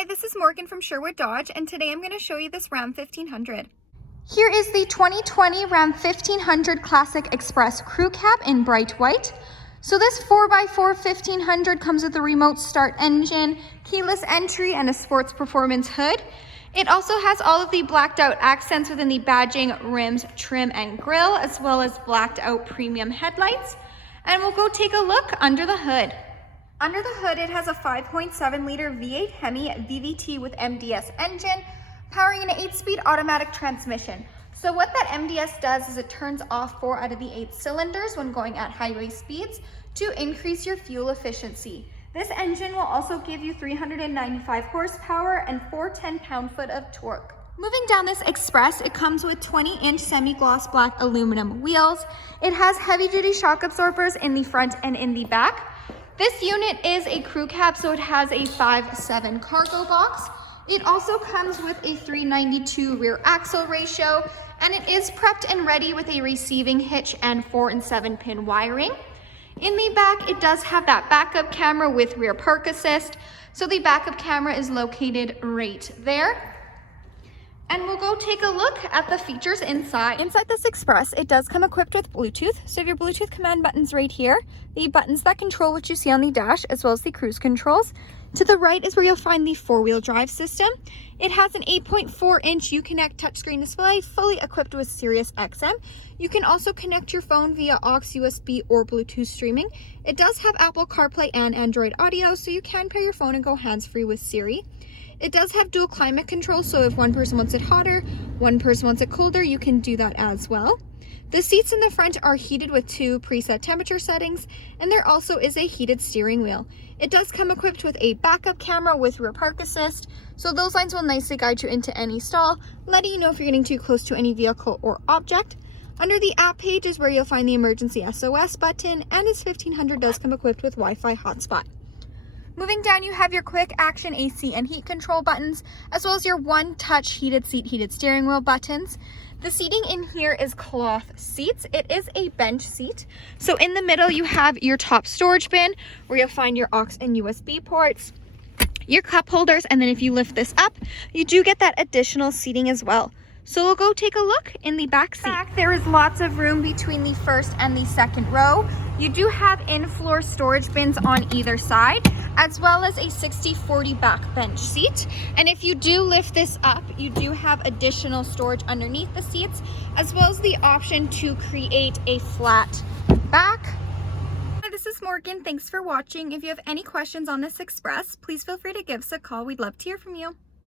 Hi, this is Morgan from Sherwood Dodge, and today I'm going to show you this Ram 1500. Here is the 2020 Ram 1500 Classic Express Crew Cab in bright white. So this 4x4 1500 comes with a remote start engine, keyless entry, and a sports performance hood. It also has all of the blacked out accents within the badging, rims, trim, and grille, as well as blacked out premium headlights. And we'll go take a look under the hood. Under the hood, it has a 5.7 liter V8 Hemi VVT with MDS engine, powering an 8-speed automatic transmission. So what that MDS does is it turns off 4 out of the 8 cylinders when going at highway speeds to increase your fuel efficiency. This engine will also give you 395 horsepower and 410 pound-foot of torque. Moving down this Express, it comes with 20-inch semi-gloss black aluminum wheels. It has heavy-duty shock absorbers in the front and in the back. This unit is a crew cab, so it has a 5'7" cargo box. It also comes with a 392 rear axle ratio, and it is prepped and ready with a receiving hitch and 4 and 7 pin wiring. In the back, it does have that backup camera with rear park assist. So the backup camera is located right there. And we'll go take a look at the features inside. Inside this Express, it does come equipped with Bluetooth. So you have your Bluetooth command buttons right here, the buttons that control what you see on the dash, as well as the cruise controls. To the right is where you'll find the 4-wheel drive system. It has an 8.4-inch Uconnect touchscreen display, fully equipped with Sirius XM. You can also connect your phone via aux, USB, or Bluetooth streaming. It does have Apple CarPlay and Android Audio, so you can pair your phone and go hands-free with Siri. It does have dual climate control, so if one person wants it hotter, one person wants it colder, you can do that as well. The seats in the front are heated with 2 preset temperature settings, and there also is a heated steering wheel. It does come equipped with a backup camera with rear park assist, so those lines will nicely guide you into any stall, letting you know if you're getting too close to any vehicle or object. Under the app page is where you'll find the emergency SOS button, and this 1500 does come equipped with Wi-Fi hotspot. Moving down, you have your quick action AC and heat control buttons, as well as your one-touch heated seat, heated steering wheel buttons. The seating in here is cloth seats. It is a bench seat. So in the middle, you have your top storage bin where you'll find your aux and USB ports, your cup holders, and then if you lift this up, you do get that additional seating as well. So we'll go take a look in the back seat. There is lots of room between the first and the second row. You do have in-floor storage bins on either side, as well as a 60/40 back bench seat. And if you do lift this up, you do have additional storage underneath the seats, as well as the option to create a flat back. Hi, this is Morgan. Thanks for watching. If you have any questions on this Express, please feel free to give us a call. We'd love to hear from you.